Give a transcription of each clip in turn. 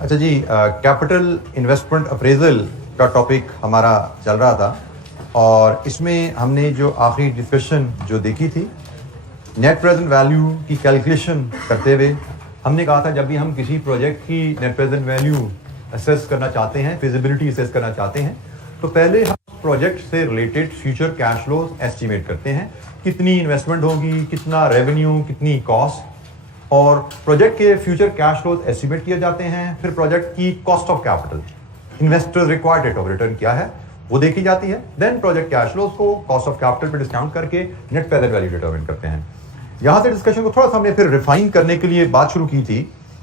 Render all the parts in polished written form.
अच्छा जी, capital investment appraisal का topic हमारा चल रहा था और इसमें हमने जो आखिरी डिस्कशन जो देखी थी, नेट प्रेजेंट वैल्यू की कैलकुलेशन करते हुए हमने कहा था जब भी हम किसी प्रोजेक्ट की नेट प्रेजेंट वैल्यू असेस करना चाहते हैं, फिजिबिलिटी असेस करना चाहते हैं, तो पहले हम प्रोजेक्ट से related future cash flows estimate करते हैं, कितनी इन्वेस्टमेंट होगी, कितना रेवेन्यू, कितनी कॉस्ट, और प्रोजेक्ट के फ्यूचर कैश फ्लोज एस्टिमेट किए जाते हैं। फिर प्रोजेक्ट की cost of capital, investors required rate of return क्या है वो देखी जाती है। देन प्रोजेक्ट कैश फ्लोज को कॉस्ट ऑफ कैपिटल पे डिस्काउंट करके नेट प्रेजेंट वैल्यू डिटरमिन करते हैं। यहां से डिस्कशन को थोड़ा सा हमने फिर रिफाइन करने के लिए बात शुरू की थी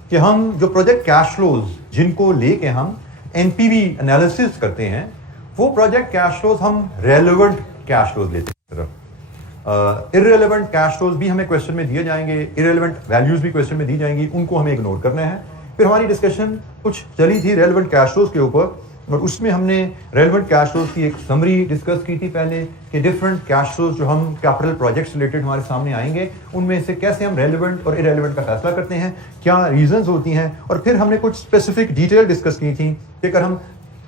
कि हम जो प्रोजेक्ट कैश फ्लोज जिनको लेके हम एनपीवी एनालिसिस करते हैं, वो प्रोजेक्ट कैश फ्लोज हम रेलेवेंट कैश फ्लोज लेते हैं। इररेलेवेंट कैश फ्लोज भी हमें क्वेश्चन में दिए जाएंगे, इररेलेवेंट वैल्यूज भी क्वेश्चन में दी जाएंगी, उनको हमें इग्नोर करना है। फिर हमारी डिस्कशन कुछ चली थी रेलेवेंट कैश फ्लोज के ऊपर, और उसमें हमने रेलेवेंट कैश फ्लोज की एक समरी डिस्कस की थी पहले कि डिफरेंट कैश फ्लोज जो हम कैपिटल प्रोजेक्ट्स रिलेटेड हमारे सामने आएंगे, उनमें से कैसे हम रेलेवेंट और इररेलेवेंट का फैसला करते हैं, क्या रीजंस होती हैं। और फिर हमने कुछ स्पेसिफिक डिटेल डिस्कस की थी कि अगर हम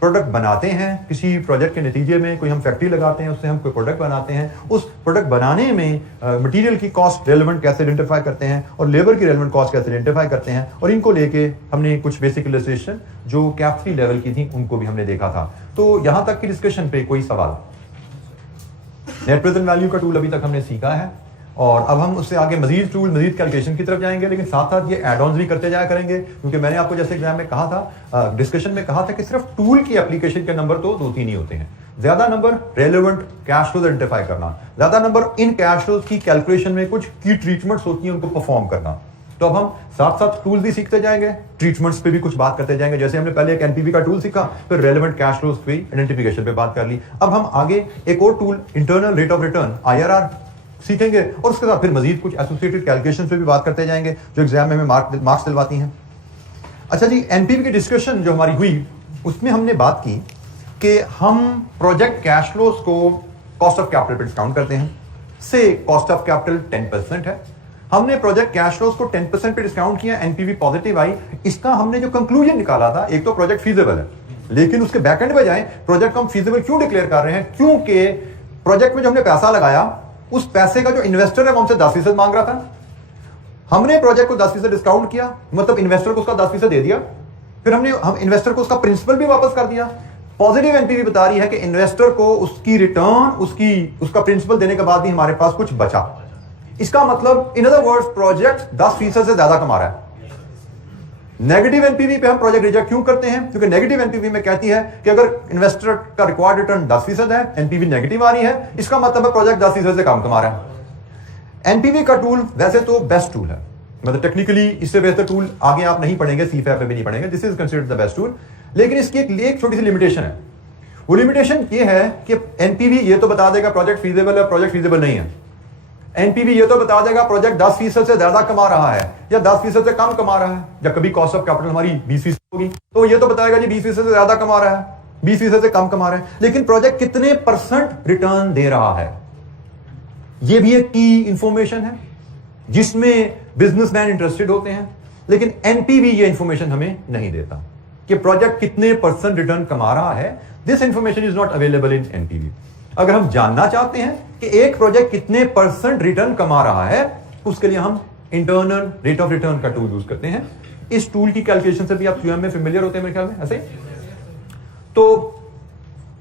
प्रोडक्ट बनाते हैं किसी प्रोजेक्ट के नतीजे में, कोई हम फैक्ट्री लगाते हैं, उससे हम कोई प्रोडक्ट बनाते हैं, उस प्रोडक्ट बनाने में मटेरियल की कॉस्ट रेलेवेंट कैसे आइडेंटिफाई करते हैं और लेबर की रेलेवेंट कॉस्ट कैसे आइडेंटिफाई करते हैं, और इनको लेके हमने कुछ बेसिक इलस्ट्रेशन जो कैप लेवल की थी उनको भी हमने देखा था। तो यहां तक की डिस्कशन पे कोई सवाल? नेट प्रेजेंट वैल्यू का टूल अभी तक हमने सीखा है और अब हम उससे आगे मजीद टूल, मजीद कैलकुलेशन की तरफ जाएंगे, लेकिन साथ साथ ये एड ऑन्स भी करते जाया करेंगे, क्योंकि मैंने आपको जैसे एग्जाम में कहा था, डिस्कशन में कहा था कि सिर्फ टूल की एप्लीकेशन के नंबर तो 2-3 ही होते हैं। ज्यादा number relevant cash flows identify करना, ज्यादा नंबर इन कैश फ्लोज की कैलकुलेशन में कुछ की ट्रीटमेंट्स होती हैं उनको परफॉर्म करना। तो अब हम साथ साथ टूल भी सीखते जाएंगे, ट्रीटमेंट्स पे भी कुछ बात करते जाएंगे। जैसे हमने पहले एक एनपीवी का टूल सीखा, फिर रेलेवेंट कैश फ्लोज पे आइडेंटिफिकेशन पे बात कर ली। अब हम आगे एक और tool internal rate of return IRR सीखेंगे, और उसके साथ फिर मजीद कुछ एसोसिएटेड कैलकुलेशन पे भी बात करते जाएंगे जो एग्जाम में हमें मार्क्स दिलवाती हैं। अच्छा जी, एनपीवी की डिस्कशन जो हमारी हुई उसमें हमने बात की कि हम प्रोजेक्ट कैश फ्लोज को कॉस्ट ऑफ कैपिटल पे डिस्काउंट करते हैं। से कॉस्ट ऑफ कैपिटल 10% है, हमने प्रोजेक्ट कैश फ्लोज को 10% पे डिस्काउंट किया, एनपीवी पॉजिटिव आई। इसका हमने जो कंक्लूजन निकाला था, एक तो प्रोजेक्ट फीजिबल है, लेकिन उसके बैकएंड पे जाए, प्रोजेक्ट को हम फीजिबल क्यों डिक्लेयर कर रहे हैं? क्योंकि प्रोजेक्ट में जो हमने पैसा लगाया, उस पैसे का जो इन्वेस्टर है वो हमसे 10% मांग रहा था। हमने प्रोजेक्ट को 10% डिस्काउंट किया, मतलब इन्वेस्टर को उसका 10% दे दिया, फिर हम इन्वेस्टर को उसका प्रिंसिपल भी वापस कर दिया। पॉजिटिव एनपीवी बता रही है कि इन्वेस्टर को उसकी रिटर्न, उसका प्रिंसिपल देने के बाद भी हमारे पास कुछ बचा। इसका मतलब इन अदर वर्ड्स प्रोजेक्ट 10% से ज्यादा कमा रहा है। नेगेटिव एनपीवी पे हम प्रोजेक्ट रिजेक्ट क्यों करते हैं? क्योंकि नेगेटिव एनपीवी में कहती है कि अगर इन्वेस्टर का रिक्वायर्ड रिटर्न 10% है, एनपीवी नेगेटिव आ रही है, इसका मतलब है प्रोजेक्ट 10% से कम कमा रहा है। एनपीवी का टूल वैसे तो बेस्ट टूल है, मतलब टेक्निकली इससे बेहतर टूल आगे आप नहीं पढ़ेंगे, सीफैप पे भी नहीं पढ़ेंगे, this is considered the best tool. लेकिन इसकी एक छोटी सी लिमिटेशन है। वो लिमिटेशन ये है कि एनपीवी ये तो बता देगा प्रोजेक्ट फीजिबल है, प्रोजेक्ट फीजिबल नहीं है। एनपीवी ये तो बता देगा प्रोजेक्ट 10% से ज्यादा कमा रहा है या 10% से कम कमा रहा है। जब कभी कॉस्ट ऑफ कैपिटल हमारी 20% होगी तो ये तो बताएगा जी 20% से ज्यादा कमा रहा है, 20% से कम कमा रहा है। लेकिन प्रोजेक्ट कितने % रिटर्न दे रहा है, ये भी एक की इंफॉर्मेशन है जिसमें बिजनेसमैन इंटरेस्टेड होते हैं। लेकिन एनपीवी ये इंफॉर्मेशन हमें नहीं देता कि प्रोजेक्ट कितने % रिटर्न कमा रहा है। This information is not available in NPV. अगर हम जानना चाहते हैं कि एक प्रोजेक्ट कितने % रिटर्न कमा रहा है, उसके लिए हम इंटरनल रेट ऑफ रिटर्न का टूल यूज करते हैं। इस टूल की कैलकुलेशन से भी आप क्यूएम में फेमिलियर होते हैं मेरे ख्याल में, ऐसे तो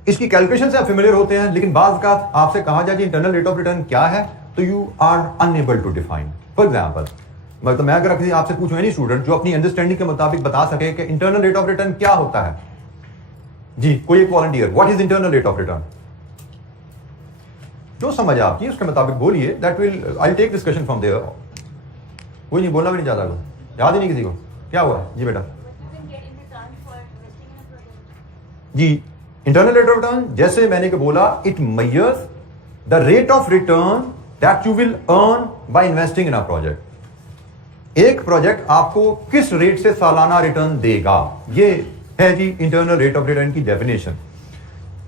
इसकी कैलकुलेशन से आप फेमिलियर होते हैं। लेकिन बाज़ का आपसे कहा जाए कि इंटरनल रेट ऑफ रिटर्न क्या है, तो you are unable to define. For example, मतलब मैं अगर किसी आपसे पूछूं, एनी स्टूडेंट जो अपनी अंडरस्टैंडिंग के मुताबिक बता सके कि इंटरनल रेट ऑफ रिटर्न क्या होता है, जी कोई एक volunteer, what is internal rate of return? जो समझ आपकी उसके मुताबिक बोलिए, that will I take discussion from there. कोई नहीं, बोलना भी नहीं चाहता, को याद ही नहीं किसी को। क्या हुआ जी बेटा? जी इंटरनल रेट ऑफ रिटर्न, जैसे मैंने बोला, it measures the rate of return that you will earn by investing in a project. एक प्रोजेक्ट आपको किस रेट से सालाना रिटर्न देगा, ये है जी इंटरनल रेट ऑफ रिटर्न की definition.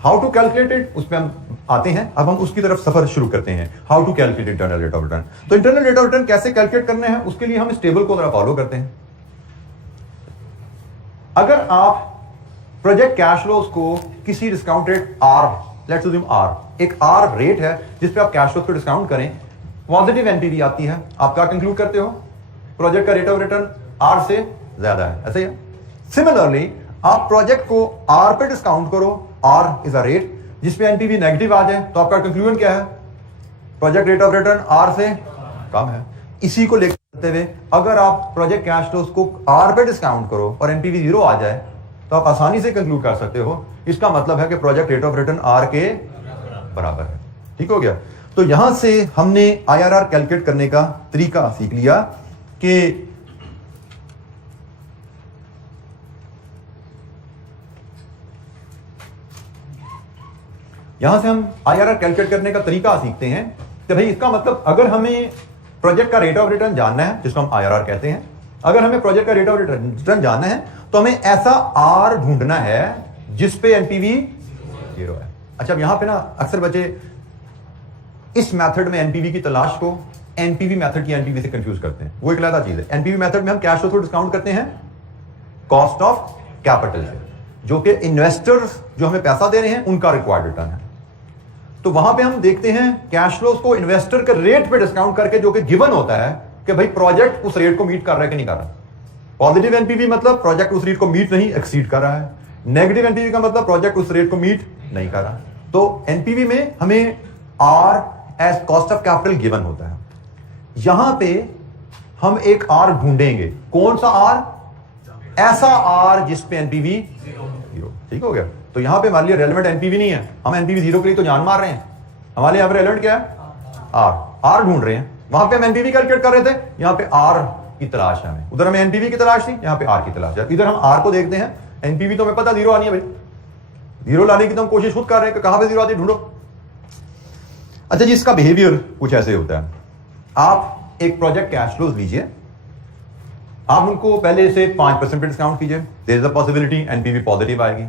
How to calculate it, उसमें हम आते हैं। अब हम उसकी तरफ सफर शुरू करते हैं, how to calculate internal rate of return. तो इंटरनल रेट ऑफ रिटर्न कैसे कैलकुलेट करने हैं, उसके लिए हम इस टेबल को जरा फॉलो करते हैं। अगर आप प्रोजेक्ट कैश फ्लोज को किसी discount rate R, let's assume R, एक आर रेट है जिस पे आप कैश फ्लोज को डिस्काउंट करें, पॉजिटिव एनपीवी आती है, आप क्या कंक्लूड करते हो? प्रोजेक्ट का रेट ऑफ रिटर्न आर से ज्यादा है, ऐसे ही है। सिमिलरली आप प्रोजेक्ट को आर पे डिस्काउंट करो, आर इज अ रेट जिसपे एनपीवी नेगेटिव आ जाए, तो आपका कंक्लूजन क्या है? Project rate of return R से कम है। इसी को लेकर हुए अगर आप प्रोजेक्ट कैश फ्लोज को आर पे डिस्काउंट करो और एनपीवी 0 आ जाए, तो आप आसानी से कंक्लूड कर सकते हो इसका मतलब है कि project rate of return R के बराबर है। ठीक हो गया? तो यहां से हमने आईआरआर कैलकुलेट करने का तरीका सीख लिया कि यहां से हम आईआरआर कैलकुलेट करने का तरीका सीखते हैं कि भाई इसका मतलब अगर हमें प्रोजेक्ट का रेट ऑफ रिटर्न जानना है, जिसको हम आईआरआर कहते हैं, अगर हमें प्रोजेक्ट का रेट ऑफ रिटर्न जानना है तो हमें ऐसा आर ढूंढना है जिस पे एनपीवी 0 है। अच्छा, अब यहां पे ना अक्सर बच्चे इस मेथड में एनपीवी की तलाश को एनपीवी मेथड की एनपीवी से कंफ्यूज करते हैं। वो एक अलग चीज है। एनपीवी मेथड में हम कैश फ्लो को डिस्काउंट करते हैं कॉस्ट ऑफ कैपिटल से, जो कि इन्वेस्टर्स जो हमें पैसा दे रहे हैं उनका रिक्वायर्ड रिटर्न है। तो वहां पे हम देखते हैं कैश फ्लोज को इन्वेस्टर के रेट पे डिस्काउंट करके, जो कि गिवन होता है कि भाई प्रोजेक्ट उस रेट को मीट कर रहा है कि नहीं कर रहा। पॉजिटिव एनपीवी मतलब प्रोजेक्ट उस रेट को मीट नहीं, एक्सीड कर रहा है। नेगेटिव एनपीवी का मतलब प्रोजेक्ट उस रेट को मीट नहीं कर रहा। तो एनपीवी में हमें R as cost of capital given होता है। यहां पे हम एक आर ढूंढेंगे। कौन सा आर? ऐसा आर जिस पे एनपीवी 0। ठीक हो गया? तो यहां पे हमारे लिए रेलेवेंट एनपीवी नहीं है, हम एनपीवी 0 के लिए तो जान मार रहे हैं। हमारे यहां पे रेलेवेंट क्या है? आर ढूंढ रहे हैं। वहां पे हम एनपीवी कैलकुलेट कर रहे थे, यहां पे आर की तलाश है हमें। उधर हमें एनपीवी की तलाश थी, यहां पे आर की तलाश है। इधर हम आर को देखते हैं, एनपीवी तो हमें पता 0 आनी है भाई, 0 लाने की तो हम कोशिश खुद कर रहे हैं कि कहां पे 0 आती है, ढूंढो। अच्छा जी, इसका बिहेवियर कुछ ऐसे होता है। आप एक प्रोजेक्ट कैश फ्लोज लीजिए, आप उनको पहले से 5% पे डिस्काउंट कीजिए, there is a possibility NPV positive आएगी।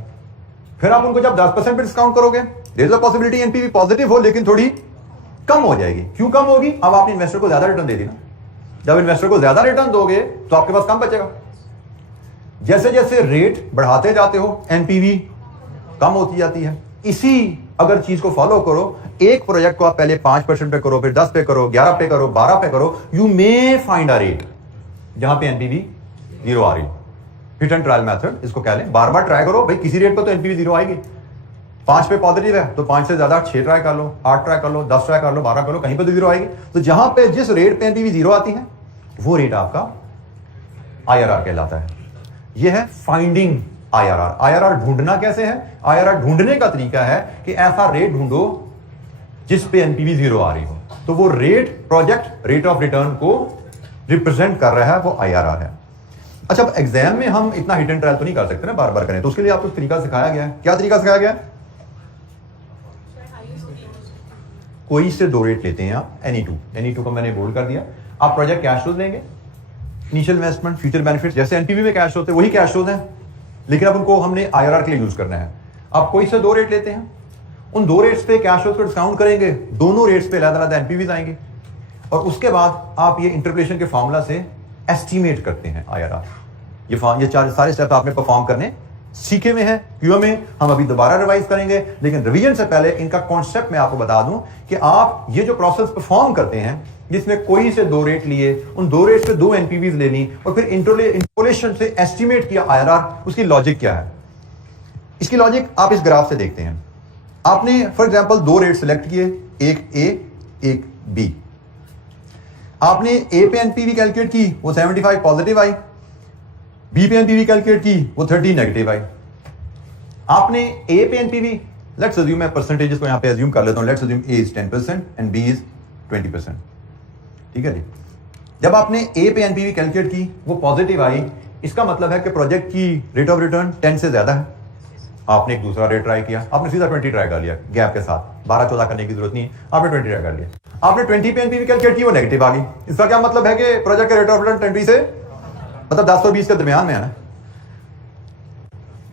फिर आप उनको जब 10% पे डिस्काउंट करोगे, there is a possibility NPV positive हो, लेकिन थोड़ी कम हो जाएगी। क्यों कम होगी? अब आपने इन्वेस्टर को ज्यादा रिटर्न दे दी ना। जब इन्वेस्टर को ज्यादा रिटर्न दोगे तो आपके पास कम बचेगा। जैसे जैसे रेट बढ़ाते जाते हो एनपीवी कम होती जाती है। इसी अगर चीज को फॉलो करो, एक प्रोजेक्ट को आप पहले 5% पे करो, फिर 10 पे करो, 11 पे करो, 12 पे करो, you may find a rate जहां पे एनपीवी 0 आ रही। हिट एंड ट्रायल मेथड इसको कह लें। बार बार ट्राई करो भाई, किसी रेट पर तो एनपीवी 0 आएगी। 5 पे पॉजिटिव है तो 5 से ज्यादा 6 ट्राई कर लो, 8 ट्राई कर लो, 10 ट्राई कर लो, 12 कर लो, कहीं पे तो 0 आएगी। तो जहां पे जिस रेट पे एनपीवी 0 आती है वो रेट आपका आईआरआर कहलाता है। यह है फाइंडिंग आईआरआर। आईआरआर ढूंढना कैसे है? आईआरआर ढूंढने का तरीका है कि ऐसा रेट ढूंढो जिस पे एनपीवी 0 आ रही हो। तो वो rate project rate of return को रिप्रेजेंट कर रहा है, वो आईआरआर है। अच्छा, अब एग्जाम में हम इतना हिट एंड ट्रायल तो नहीं कर सकते ना, बार बार करें। तो उसके लिए आपको तरीका सिखाया गया है। क्या तरीका सिखाया गया है? कोई से 2 रेट लेते हैं आप, एनी टू को मैंने बोल्ड कर दिया। आप प्रोजेक्ट कैश फ्लोज लेंगे, इनिशियल इन्वेस्टमेंट, फ्यूचर बेनिफिट, जैसे एनपीवी में कैश होते हैं वही कैश फ्लोज हैं, लेकिन अब उनको हमने आईआरआर के लिए यूज करना है। आप कोई से 2 रेट लेते हैं, उन 2 रेट्स पे कैश फ्लोज को डिस्काउंट करेंगे, दोनों रेट्स पे अलग अलग एनपीवीज आएंगे, और उसके बाद आप ये इंटरपोलेशन के फॉर्मूला से एस्टिमेट करते हैं आईआरआर। ये सारे स्टेप आपने परफॉर्म करने सीखे हुए हैं। क्यों में हम अभी दोबारा रिवाइज करेंगे, लेकिन रिवीजन से पहले इनका कॉन्सेप्ट मैं आपको बता दूं कि आप ये जो प्रोसेस परफॉर्म करते हैं, जिसमें कोई से 2 रेट लिए, उन 2 रेट पे 2 एनपीवीज लेनी और फिर इंटरपोलेशन से एस्टिमेट किया आईआरआर, उसकी लॉजिक क्या है? इसकी लॉजिक आप इस ग्राफ से देखते हैं। आपने फॉर एग्जांपल 2 रेट सिलेक्ट किए, एक ए एक बी। आपने ए पे एनपीवी कैलकुलेट की, वो 75 पॉजिटिव आई। बी पे एनपीवी कैलकुलेट की, वो 30 नेगेटिव आई। आपने ए पे एनपीवी, लेट्स अज्यूम, मैं परसेंटेजेस को यहां पे अज्यूम कर लेता हूं, let's assume A is 10% and B is 20%। ठीक है जी। जब आपने ए पे एनपीवी कैलकुलेट की, वो पॉजिटिव आई, इसका मतलब है कि प्रोजेक्ट की रेट ऑफ रिटर्न 10 से ज्यादा है। आपने एक दूसरा रेट ट्राई किया, आपने सीधा 20 ट्राई कर लिया गैप के साथ, 12-14 करने की जरूरत नहीं है, आपने 20 ट्राई कर लिया। आपने 20 पे एनपीवी कैलकुलेट की, वो नेगेटिव आ गई। इसका क्या मतलब है कि प्रोजेक्ट का रेट ऑफ रिटर्न 20 से मतलब 10 और 20 के दरमियान में है ना।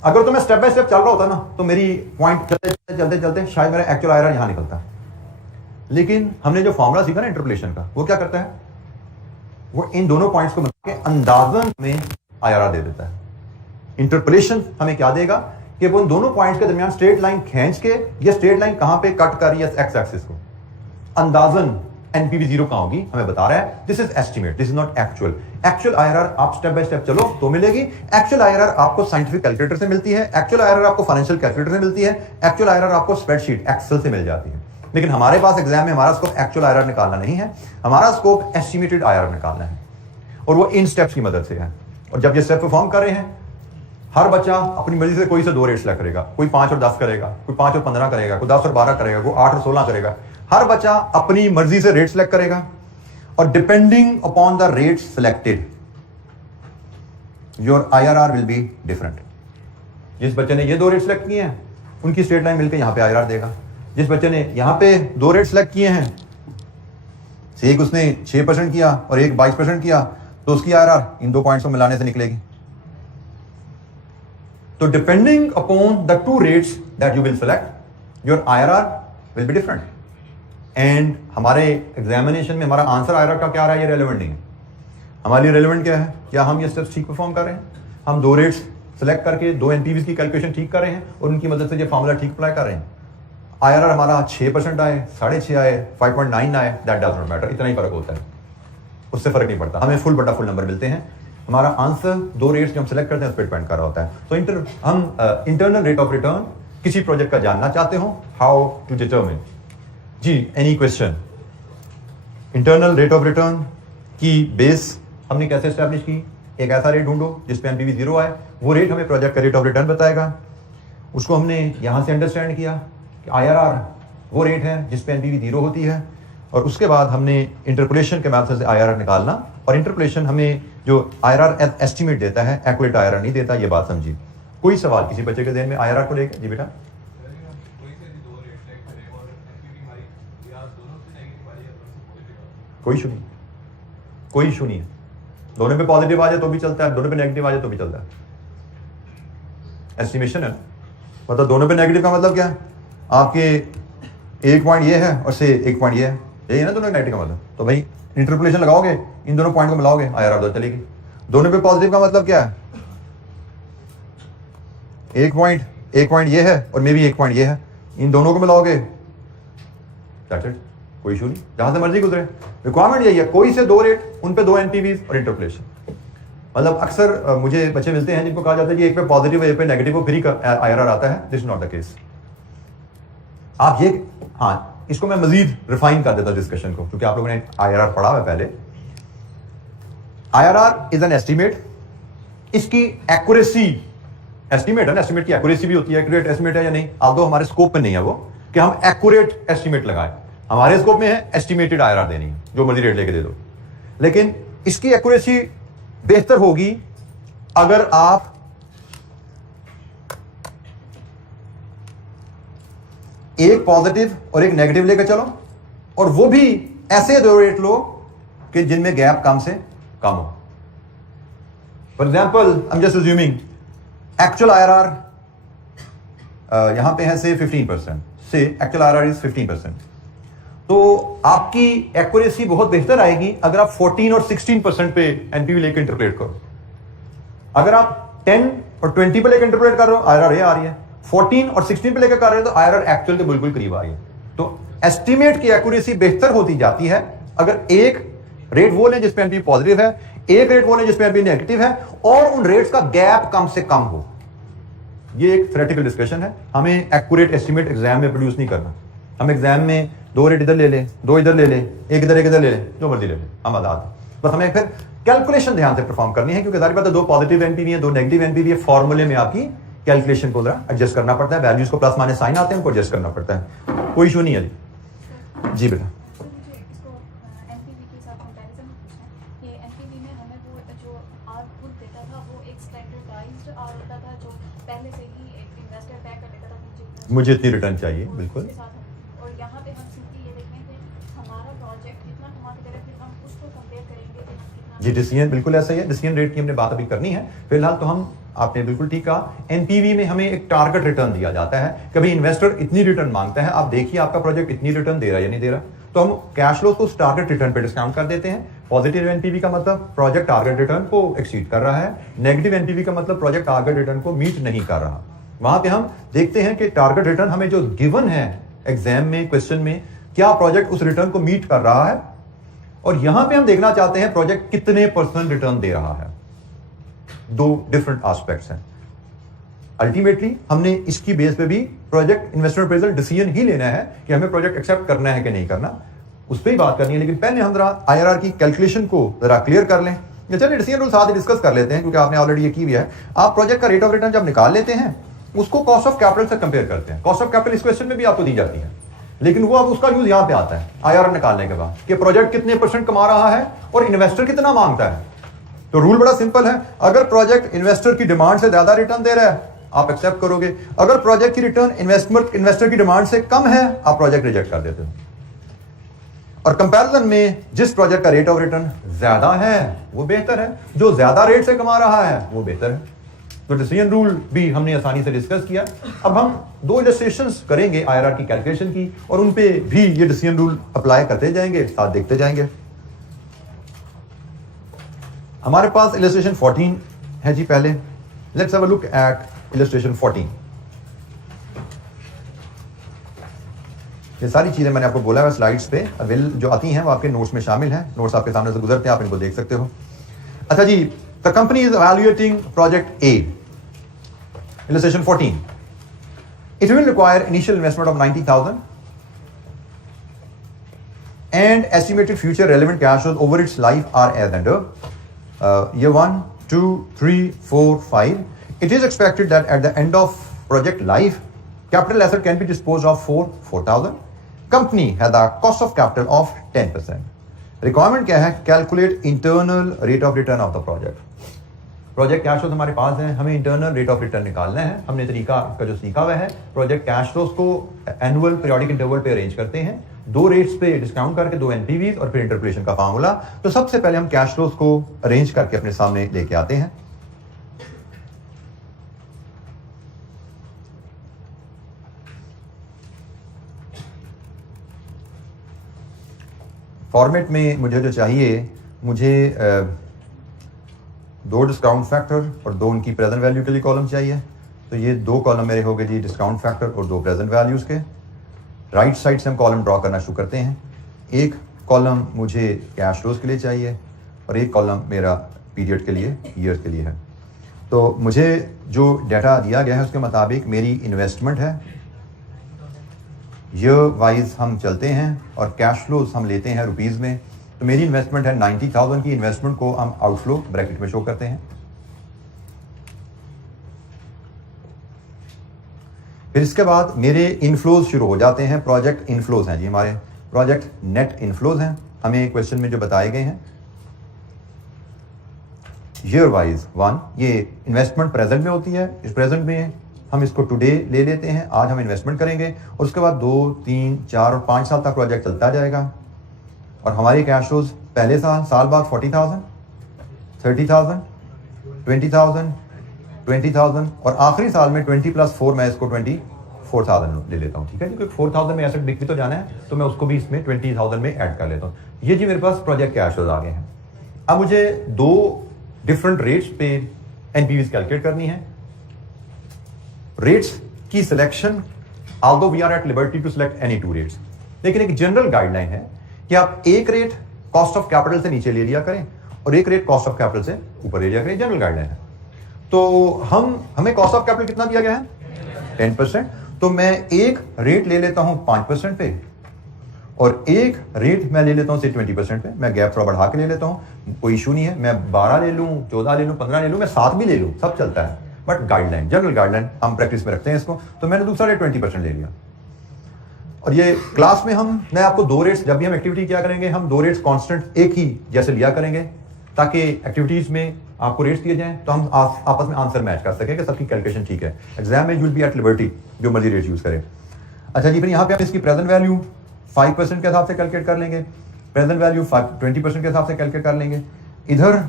अगर तो मैं स्टेप बाय स्टेप चल रहा होता ना, तो मेरी पॉइंट चलते चलते शायद मेरा एक्चुअल आईआरआर यहां निकलता। लेकिन हमने जो फॉर्मूला सीखा ना इंटरपोलेशन का, वो क्या करता है? वो इन दोनों पॉइंट्स को मिला के अंदाजन में आईआरआर दे देता है। इंटरपोलेशन हमें क्या देगा कि वो उन दोनों पॉइंट्स के दरमियान स्ट्रेट लाइन खींच के ये स्ट्रेट लाइन कहां पे कट कर रही है एक्स एक्सिस को, अंदाजन एनपीवी जीरो कहां होगी हमें बता रहा है। This is estimate, this is not actual. Actual IRR आप स्टेप बाय स्टेप चलो तो मिलेगी। एक्चुअल आईआरआर आपको साइंटिफिक कैलकुलेटर से मिलती है, एक्चुअल आईआरआर आपको फाइनेंशियल कैलकुलेटर से मिलती है, एक्चुअल आईआरआर आपको स्प्रेडशीट एक्सेल से मिल जाती है। लेकिन हमारे पास एग्जाम में हमारा स्कोप एक्चुअल आईआरआर निकालना नहीं है, हमारा स्कोप एस्टिमेटेड आईआरआर निकालना है, और वो इन स्टेप्स की मदद से है। और जब ये स्टेप परफॉर्म कर रहे हैं, हर बच्चा अपनी मर्जी से कोई से 2 रेट सेलेक्ट करेगा, कोई 5 और 10 करेगा, कोई 5 और 15 करेगा, कोई 10 और 12 करेगा, कोई 8 और 16 करेगा। हर बच्चा अपनी मर्जी से रेट सेलेक्ट करेगा, और depending upon the rate selected your IRR will be different. जिस बच्चे ने ये 2 रेट सेलेक्ट किए हैं उनकी स्ट्रेट लाइन मिलकर यहां पे आईआरआर देगा। जिस बच्चे ने यहां पे 2 रेट सेलेक्ट किए हैं, एक उसने 6% किया और एक 22% किया, तो उसकी आईआरआर इन 2 पॉइंट्स को मिलाने से निकलेगी। तो depending upon the 2 rates that you will select your IRR will be different. And हमारे एग्जामिनेशन में हमारा आंसर आईआरआर का क्या आ रहा है ये रेलेवेंट नहीं है। हमारे लिए रेलेवेंट क्या है, क्या हम ये स्टेप्स ठीक परफॉर्म कर रहे हैं, हम 2 रेट्स सेलेक्ट करके 2 एनपीवीज की कैलकुलेशन ठीक कर रहे हैं और उनकी मदद से ये फॉर्मूला ठीक अप्लाई कर रहे हैं। आईआरआर हमारा 6% आए, 6.5 आए, 5.9 आए, दैट डज नॉट मैटर, इतना ही फर्क होता है, उससे फर्क नहीं पड़ता। हमें फुल बटा फुल नंबर मिलते हैं। हमारा आंसर 2 रेट्स जो हम सेलेक्ट करते हैं उस पर डिपेंड कर रहा होता है। तो हम इंटरनल रेट ऑफ रिटर्न किसी प्रोजेक्ट का जानना चाहते हो, हाउ टू डिटरमिन। जी, any question? Internal rate of return की बेस हमने कैसे एस्टैब्लिश की? एक ऐसा रेट ढूंढो जिस पे एनपीवी 0 आए, वो रेट हमें प्रोजेक्ट का रेट ऑफ रिटर्न बताएगा। उसको हमने यहां से अंडरस्टैंड किया कि आईआरआर वो रेट है जिस पे एनपीवी 0 होती है, और उसके बाद हमने इंटरपोलेशन के मेथड से आईआरआर निकालना। और इंटरपोलेशन हमें जो आईआरआर एस्टिमेट देता है, एक्यूरेट आईआरआर नहीं देता, ये बात समझी। कोई सवाल किसी बच्चे के ध्यान में आईआरआर को लेकर? जी बेटा। कोई इशू नहीं, कोई इशू नहीं है। दोनों पे पॉजिटिव आ जाए तो भी चलता है, दोनों पे नेगेटिव आ जाए तो भी चलता है। एस्टिमेशन है, मतलब दोनों पे नेगेटिव का मतलब क्या है? आपके 1 पॉइंट ये है और से 1 पॉइंट ये है, यही है ना दोनों नेगेटिव का मतलब। तो भाई इंटरपोलेशन लगाओगे, इन दोनों पॉइंट को मिलाओगे, आईआरआर उधर चलेगी। दोनों पे पॉजिटिव का मतलब क्या है? 1 पॉइंट ये है और मे भी 1 पॉइंट ये है, इन दोनों को मिलाओगे, दैट्स इट, कोई इशू नहीं, जहां से मर्जी गुजरे। रिक्वायरमेंट यही है, कोई से 2 रेट, उन पे 2 एनपीवीज और इंटरपोलेशन। मतलब अक्सर मुझे बच्चे मिलते हैं जिनको कहा जाता है कि एक पे पॉजिटिव है, एक पे नेगेटिव हो, फिर ही आईआरआर आता है। This is not the case. आप ये, हाँ, इसको मैं मजीद रिफाइन कर देता हूं डिस्कशन को, क्योंकि आप लोगों ने आईआरआर पढ़ा है पहले। आईआरआर इज एन एस्टिमेट, इसकी एक्यूरेसी, एस्टिमेट है ना, एस्टिमेट की एक्यूरेसी भी होती है, एक्यूरेट एस्टिमेट है या नहीं, although हमारे स्कोप में नहीं है वो कि हम एक्यूरेट एस्टिमेट लगाएं। हमारे स्कोप में है एस्टिमेटेड आईआरआर देनी है, जो मर्जी रेट लेके दे दो। लेकिन इसकी एक्यूरेसी बेहतर होगी अगर आप एक पॉजिटिव और एक नेगेटिव लेकर चलो, और वो भी ऐसे 2 रेट लो कि जिनमें गैप कम से कम हो। For example, I am just assuming actual IRR यहां पे है से 15%, से एक्चुअल आईआरआर इज 15%। तो आपकी एक्यूरेसी बहुत बेहतर आएगी अगर आप 14 और 16% पे एनपीवी लेकर इंटरप्रेट करो। अगर आप 10 और 20 पे लेकर इंटरप्रेट कर रहे हो, आईआरआर ये आ रही है। 14 और 16 पे लेकर कर रहे हो तो आईआरआर एक्चुअल के बिल्कुल करीब आ रही है। तो एस्टिमेट की एक्यूरेसी बेहतर होती जाती है अगर एक रेट वो लें जिसपे एनपीवी पॉजिटिव है, एक रेट वो लें जिसपे एनपीवी नेगेटिव है, और उन रेट्स का गैप कम से कम हो। ये एक थ्योरेटिकल डिस्कशन है, हमें एक्यूरेट एस्टिमेट एग्जाम में प्रोड्यूस नहीं करना। हम एग्जाम में 2 रेट इधर ले लें, 2 इधर ले लें, एक इधर ले लें, जो मर्जी ले लें, हम आजाद। बस हमें फिर कैलकुलेशन ध्यान से परफॉर्म करनी है, क्योंकि सारी बात है 2 पॉजिटिव एनपीवी है, 2 नेगेटिव एनपीवी है, फॉर्मूले में आपकी कैलकुलेशन को जरा एडजस्ट करना पड़ता है। वैल्यूज को प्लस माइनस साइन आते हैं, उनको एडजस्ट करना पड़ता है। कोई इशू नहीं है जी बेटा। मुझे इतनी रिटर्न चाहिए, बिल्कुल। और यहाँ पे हम सिंपली ये देखें कि हमारा प्रोजेक्ट कितना कमा के दे रहा है, फिर हम उसको कंपेयर करेंगे। जी, डिसीजन बिल्कुल ऐसा ही है। डिसीजन रेट की हमने बात अभी करनी है। फिलहाल तो हम, आपने बिल्कुल ठीक कहा, एनपीवी में हमें एक टारगेट रिटर्न दिया जाता है। कभी इन्वेस्टर इतनी रिटर्न मांगता है, आप देखिए आपका प्रोजेक्ट इतनी रिटर्न दे रहा है या नहीं दे रहा, तो हम कैश फ्लो को उस टारगेट रिटर्न पे डिस्काउंट कर देते हैं। पॉजिटिव एनपीवी का मतलब प्रोजेक्ट टारगेट रिटर्न को एक्सीड कर रहा है, नेगेटिव एनपीवी का मतलब प्रोजेक्ट टारगेट रिटर्न को मीट नहीं कर रहा। वहां पे हम देखते हैं कि टारगेट रिटर्न हमें जो गिवन है एग्जाम में, क्वेश्चन में, क्या प्रोजेक्ट उस रिटर्न को मीट कर रहा है, और यहां पे हम देखना चाहते हैं प्रोजेक्ट कितने % रिटर्न दे रहा है। दो डिफरेंट एस्पेक्ट्स हैं। अल्टीमेटली हमने इसकी बेस पे भी प्रोजेक्ट इन्वेस्टमेंट अप्रेजल डिसीजन ही लेना है कि हमें प्रोजेक्ट एक्सेप्ट करना है कि नहीं करना, उस पर ही बात करनी है। लेकिन पहले हम जरा आईआरआर की कैलकुलेशन को जरा क्लियर कर लें। चलिए डिसीजन रूल साथ ही डिस्कस कर लेते हैं, क्योंकि आपने ऑलरेडी ये की हुई है। आप प्रोजेक्ट का रेट ऑफ रिटर्न जब निकाल लेते हैं उसको कॉस्ट ऑफ कैपिटल से कंपेयर करते हैं। कॉस्ट ऑफ कैपिटल इस क्वेश्चन में भी आपको दी जाती है, लेकिन वो अब उसका यूज यहां पे आता है आईआरआर निकालने के बाद कि प्रोजेक्ट कितने % कमा रहा है और इन्वेस्टर कितना मांगता है। तो रूल बड़ा सिंपल है, अगर प्रोजेक्ट इन्वेस्टर की डिमांड से ज्यादा रिटर्न दे रहा है आप एक्सेप्ट करोगे, अगर प्रोजेक्ट की रिटर्न इन्वेस्टर की डिमांड से कम है आप प्रोजेक्ट रिजेक्ट कर देते हो। और कंपैरिजन में जिस प्रोजेक्ट का रेट ऑफ रिटर्न ज्यादा है वो बेहतर है, जो ज्यादा रेट से कमा रहा है वो बेहतर है। तो डिसीजन रूल भी हमने आसानी से डिस्कस किया। अब हम 2 इलस्ट्रेशंस करेंगे आईआरआर की कैलकुलेशन की, और उन पे भी ये डिसीजन रूल अप्लाई करते जाएंगे, साथ देखते जाएंगे। हमारे पास इलस्ट्रेशन 14 है जी। पहले let's have a look at illustration 14। ये सारी चीजें मैंने आपको बोला है स्लाइड्स पे अवेल जो आती हैं वो आपके नोट्स में शामिल हैं। नोट्स आपके सामने से गुजरते हैं, आप इनको देख सकते हो। अच्छा जी, the company is evaluating project A. Illustration 14. It will require initial investment of 90,000 and estimated future relevant cash flows over its life are as under. Year 1, 2, 3, 4, 5. It is expected that at the end of project life, capital asset can be disposed of for 4,000. Company has a cost of capital of 10%. Requirement क्या है? Calculate internal rate of return of the project. Project cash flows हमारे पास हैं, हमें internal rate of return निकालना है। हमने तरीका का जो सीखा हुआ है, प्रोजेक्ट कैश फ्लोज को एनुअल पीरियोडिक इंटरवल पे अरेंज करते हैं, 2 रेट्स पे डिस्काउंट करके 2 एनपीवीज और फिर इंटरपोलेशन का फार्मूला। तो सबसे पहले हम कैश फ्लोज को अरेंज करके अपने सामने लेके आते हैं। फॉर्मेट में मुझे जो चाहिए, मुझे 2 डिस्काउंट फैक्टर और 2 उनकी प्रेजेंट वैल्यू के लिए कॉलम चाहिए। तो ये 2 कॉलम मेरे हो गए जी डिस्काउंट फैक्टर और 2 प्रेजेंट वैल्यूज के। राइट साइड से हम कॉलम ड्रॉ करना शुरू करते हैं। एक कॉलम मुझे कैश फ्लोज के लिए चाहिए और एक कॉलम मेरा पीरियड के लिए, ईयर के लिए है। तो मुझे जो डाटा दिया गया है उसके मुताबिक मेरी इन्वेस्टमेंट है, ईयर वाइज हम चलते हैं और कैश फ्लोज हम लेते हैं रुपीज़ में। तो मेरी इन्वेस्टमेंट है 90,000 की। इन्वेस्टमेंट को हम आउटफ्लो ब्रैकेट में शो करते हैं। फिर इसके बाद मेरे इनफ्लोज शुरू हो जाते हैं। प्रोजेक्ट इनफ्लोज हैं जी हमारे, प्रोजेक्ट नेट इनफ्लोज हैं हमें क्वेश्चन में जो बताए गए हैं। ईयर वाइज 1, ये इन्वेस्टमेंट प्रेजेंट में होती है। इस प्रेजेंट में हम इसको टुडे ले लेते हैं, आज हम इन्वेस्टमेंट करेंगे, और उसके बाद 2, 3, 4 और 5 साल तक प्रोजेक्ट चलता जाएगा। और हमारी कैश फ्लोज पहले साल बाद 40,000, 30,000, 20,000, 20,000 और आखिरी साल में 20 + 4 मैं इसको 24,000 ले लेता हूँ। ठीक है जी, क्योंकि 4,000 में एसेट बिक भी तो जाना है, तो मैं उसको भी इसमें 20,000 में ऐड कर लेता हूँ। ये जी मेरे पास प्रोजेक्ट कैश फ्लोज आ गए हैं। अब मुझे 2 डिफरेंट रेट्स पे एनपीवीज कैलकुलेट करनी है। रेट्स की selection, although we are at liberty to select any 2 rates, लेकिन एक जनरल गाइडलाइन है कि आप एक रेट कॉस्ट ऑफ कैपिटल से नीचे ले लिया करें और एक रेट कॉस्ट ऑफ कैपिटल से ऊपर ले लिया करें। जनरल गाइडलाइन है। तो हमें कॉस्ट ऑफ कैपिटल कितना दिया गया है? 10%। तो मैं एक रेट ले लेता हूं 5% पे और एक रेट मैं ले लेता हूं 20% पे। मैं गैप थोड़ा बढ़ा के ले लेता हूं, कोई इशू नहीं है। मैं 12 ले लूं, 14 ले लूं, 15 ले लूं, मैं 7 भी ले लूं, सब चलता है। बट गाइडलाइन, जनरल गाइडलाइन हम प्रैक्टिस में रखते हैं इसको। तो मैंने दूसरा रेट 20% ले लिया। और ये क्लास में मैं आपको 2 रेट्स, जब भी हम एक्टिविटी क्या करेंगे, हम 2 रेट्स कांस्टेंट एक ही जैसे लिया करेंगे, ताकि एक्टिविटीज में आपको रेट्स दिए जाएं तो हम आपस में आंसर मैच कर सकें कि सबकी कैलकुलेशन ठीक है। एग्जाम में you will be at liberty, जो मर्जी रेट्स यूज करें। अच्छा जी, फिर यहाँ पे हम इसकी प्रेजेंट वैल्यू 5% के हिसाब से कैलकुलेट कर लेंगे, प्रेजेंट वैल्यू 20% के हिसाब से कैलकुलेट कर लेंगे। इधर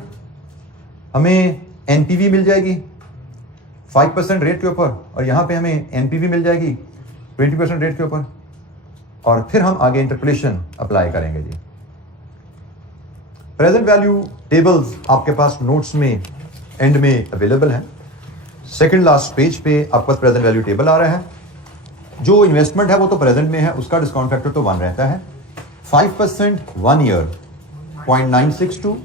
हमें एनपीवी मिल जाएगी 5% रेट के ऊपर, और यहाँ पे हमें एनपीवी मिल जाएगी 20% रेट के ऊपर। और फिर हम आगे इंटरपोलेशन अप्लाई करेंगे जी। प्रेजेंट वैल्यू टेबल्स आपके पास नोट्स में एंड में अवेलेबल हैं। सेकंड लास्ट पेज पे आपके पास प्रेजेंट वैल्यू टेबल आ रहा है। जो इन्वेस्टमेंट है वो तो प्रेजेंट में है, उसका डिस्काउंट फैक्टर तो 1 रहता है। 5% 1 year 0.962,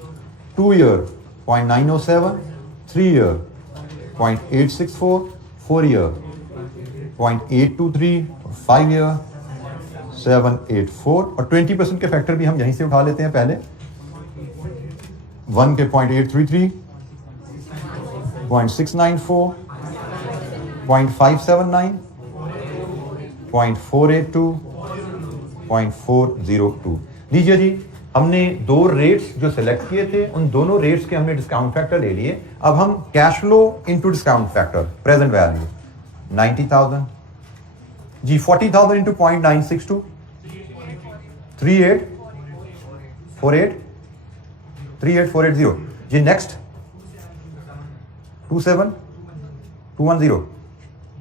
2 year 0.907, 3 year 0.864, 4 year 0.823, 5 year 784 और 20% के फैक्टर भी हम यहीं से उठा लेते हैं। पहले 1 के 0.833, 0.694, 0.579, 0.482, 0.402। लीजिए जी, हमने दो रेट्स जो सिलेक्ट किए थे उन दोनों रेट्स के हमने डिस्काउंट फैक्टर ले लिए। अब हम cash flow into discount factor present value 90,000 जी, 40,000 इंटू 0.962 38480 जी। Next 27210,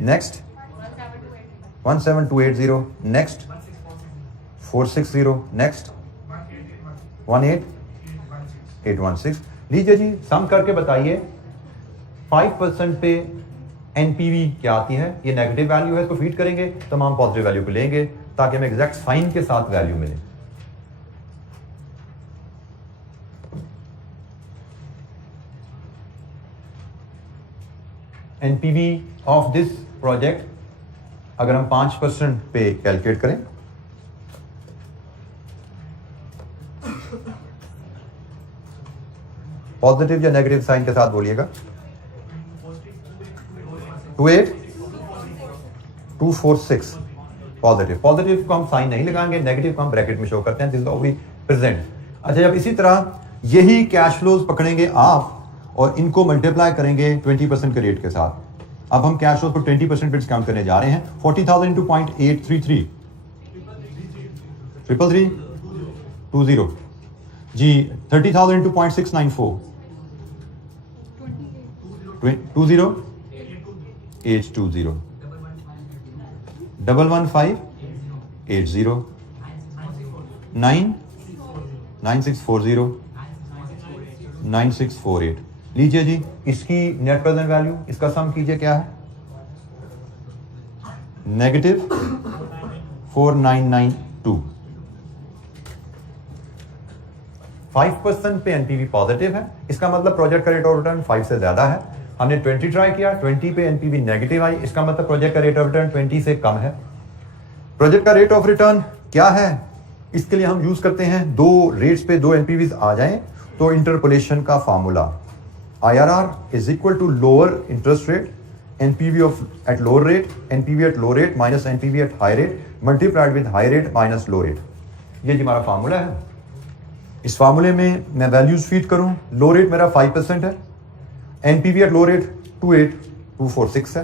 next 17280, next 460, next 18816। लीजिए जी, सम करके बताइए 5% पे एनपीवी क्या आती है। ये नेगेटिव वैल्यू है, इसको फीड करेंगे, तमाम पॉजिटिव वैल्यू को लेंगे ताकि हमें एग्जैक्ट साइन के साथ वैल्यू मिले। एनपीवी ऑफ दिस प्रोजेक्ट अगर हम 5% पे कैलकुलेट करें, पॉजिटिव या नेगेटिव साइन के साथ बोलिएगा। 28246 पॉजिटिव। पॉजिटिव को हम साइन नहीं लगाएंगे, नेगेटिव को हम ब्रैकेट में शो करते हैं। This we present. अच्छा, जब इसी तरह यही कैश फ्लोज पकड़ेंगे आप और इनको मल्टीप्लाई करेंगे 20% के रेट के साथ। अब हम कैश फ्लोज को 20% पे डिस्काउंट करने जा रहे हैं। 40,000 इंटू 0.833 33320 जी। 30,000 इंटू 0.694 20 820 11580 9 9640 9648। लीजिए जी, इसकी नेट प्रेजेंट वैल्यू, इसका सम कीजिए क्या है। नेगेटिव 4992। 5% पे एनपीवी पॉजिटिव है, इसका मतलब प्रोजेक्ट का रेट ऑफ रिटर्न 5 से ज्यादा है। हमने 20 ट्राई किया, 20 पे एनपीवी नेगेटिव आई, इसका मतलब प्रोजेक्ट का रेट ऑफ रिटर्न 20 से कम है। प्रोजेक्ट का रेट ऑफ रिटर्न क्या है, इसके लिए हम यूज करते हैं दो रेट्स पे दो एनपीवीज आ जाएं तो इंटरपोलेशन का formula IRR is equal to lower interest rate, NPV at lower rate, NPV at low rate minus NPV at high rate multiplied with high rate minus low rate। ये जी हमारा formula है। इस फार्मूले में मैं वैल्यूज फीड करूं। लो rate मेरा 5% है, NPV at low rate 28246 है,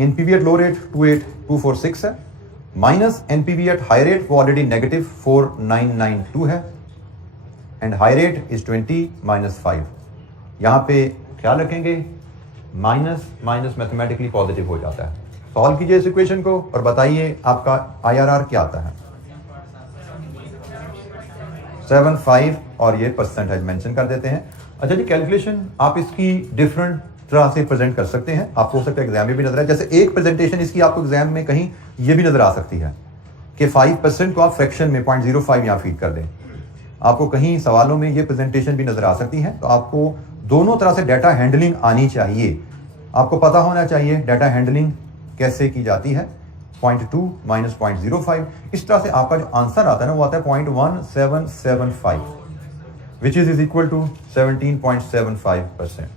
NPV at low rate 28246 है, minus NPV at high rate वो ऑलरेडी नेगेटिव 4992 है, and high rate is 20 minus 5। यहां पे ख्याल रखेंगे माइनस माइनस मैथमेटिकली पॉजिटिव हो जाता है। सॉल्व कीजिए इस इक्वेशन को और बताइए आपका IRR क्या आता है। 75 और ये परसेंटेज मेंशन कर देते हैं। अच्छा जी, कैलकुलेशन आप इसकी डिफरेंट तरह से प्रेजेंट कर सकते हैं। आपको हो सकता है एग्जाम में भी नजर आए, जैसे एक प्रेजेंटेशन इसकी आपको एग्जाम में कहीं ये भी नजर आ सकती है कि 5% को आप फ्रैक्शन में 0.05 यहां फीड कर दें। आपको कहीं सवालों में ये प्रेजेंटेशन भी नजर आ सकती है। तो आपको दोनों तरह से डाटा हैंडलिंग आनी चाहिए। आपको पता होना चाहिए डाटा हैंडलिंग कैसे की जाती है। 0.2 माइनस 0.05, इस तरह से आपका जो आंसर आता है ना वो आता है 0.1775 विच इज इक्वल टू 17.75%।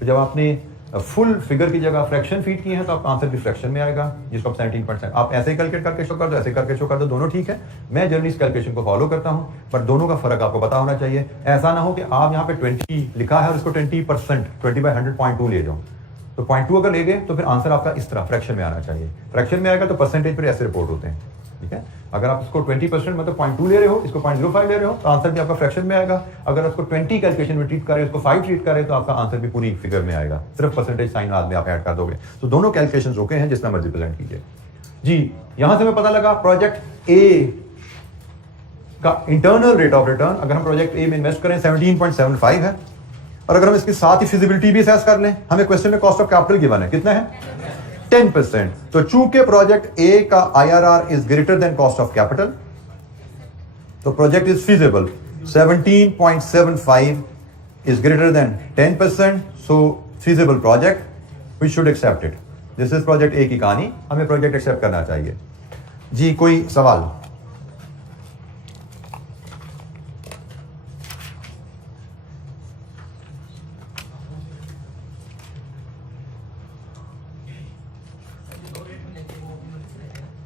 तो जब आपने फुल फिगर की जगह फ्रैक्शन फीड किए हैं तो आपका आंसर भी फ्रैक्शन में आएगा, जिसको आप 17%। आप ऐसे कैलकुलेट करके शो कर दो, ऐसे करके शो कर दो, दोनों ठीक है। मैं जनरली इस कैलकुलेशन को फॉलो करता हूं, पर दोनों का फर्क आपको पता होना चाहिए। ऐसा ना हो कि आप यहाँ पे 20 लिखा है और इसको 20%, 20/100 0.2 ले जाओ। तो 0.2 अगर ले गए तो फिर आंसर आपका इस तरह फ्रैक्शन में आना चाहिए। फ्रैक्शन में आएगा तो परसेंटेज पर ऐसे रिपोर्ट होते हैं, ठीक है। अगर आप इसको 20% मतलब 0.2 ले रहे हो, इसको 0.05 ले रहे हो तो आंसर भी आपका फ्रैक्शन में आएगा। अगर उसको 20 कैलकुलेशन में ट्रीट करें, उसको 5 ट्रीट करें तो आपका आंसर भी पूरी फिगर में आएगा। सिर्फ परसेंटेज साइन बाद में आप ऐड कर दोगे। तो दोनों कैलकुलेशन रोके हैं, जिसमें मर्जी प्रेजेंट कीजिए जी। यहां से हमें पता लगा प्रोजेक्ट ए का इंटरनल रेट ऑफ रिटर्न अगर हम प्रोजेक्ट ए में इन्वेस्ट करें 17.75 है, और अगर हम इसके साथ ही फिजिबिलिटी भी असेस कर लें, हमें क्वेश्चन में कॉस्ट ऑफ कैपिटल गिवन है, कितना है 10%। तो चूंकि प्रोजेक्ट ए का IRR is greater than cost of capital, तो project is feasible. 17.75 is greater than 10%, so feasible project, we should accept it. This is project A की कहानी, हमें प्रोजेक्ट एक्सेप्ट करना चाहिए। जी कोई सवाल?